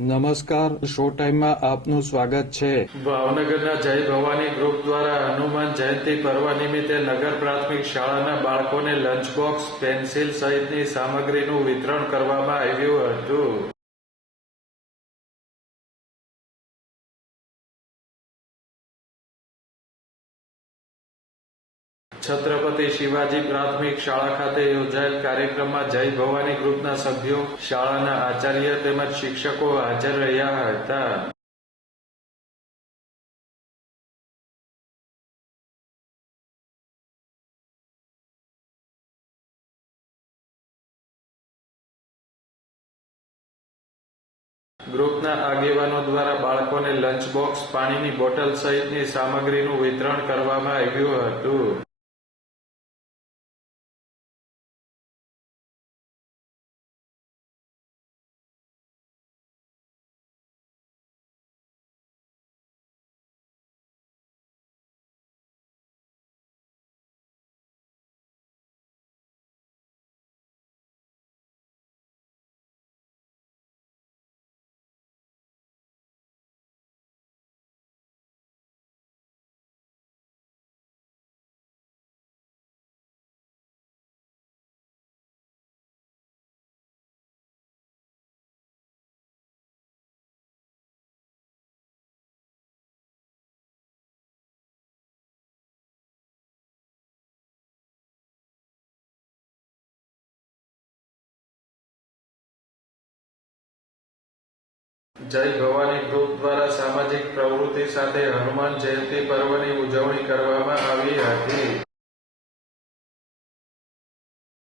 નમસ્કાર, શો ટાઈમમાં આપનું સ્વાગત છે. ભાવનગરના જય ભવાની ગ્રુપ દ્વારા હનુમાન જયંતિ પર્વ નિમિત્તે નગર પ્રાથમિક શાળાના બાળકોને લંચ બોક્સ, પેન્સિલ સહિતની સામગ્રીનું વિતરણ કરવામાં આવ્યું હતું. છત્રપતિ શિવાજી પ્રાથમિક શાળા ખાતે યોજાયેલ કાર્યક્રમમાં જય ભવાની ગ્રુપના સભ્યો, શાળાના આચાર્ય તેમજ શિક્ષકો હાજર રહ્યા હતા. ગ્રુપના આગેવાનો દ્વારા બાળકોને લંચ બોક્સ, પાણીની બોટલ સહિતની સામગ્રીનું વિતરણ કરવામાં આવ્યું હતું. જય ભવાની ગ્રુપ દ્વારા સામાજિક પ્રવૃત્તિ સાથે હનુમાન જયંતિ પર્વની ઉજવણી કરવામાં આવી હતી.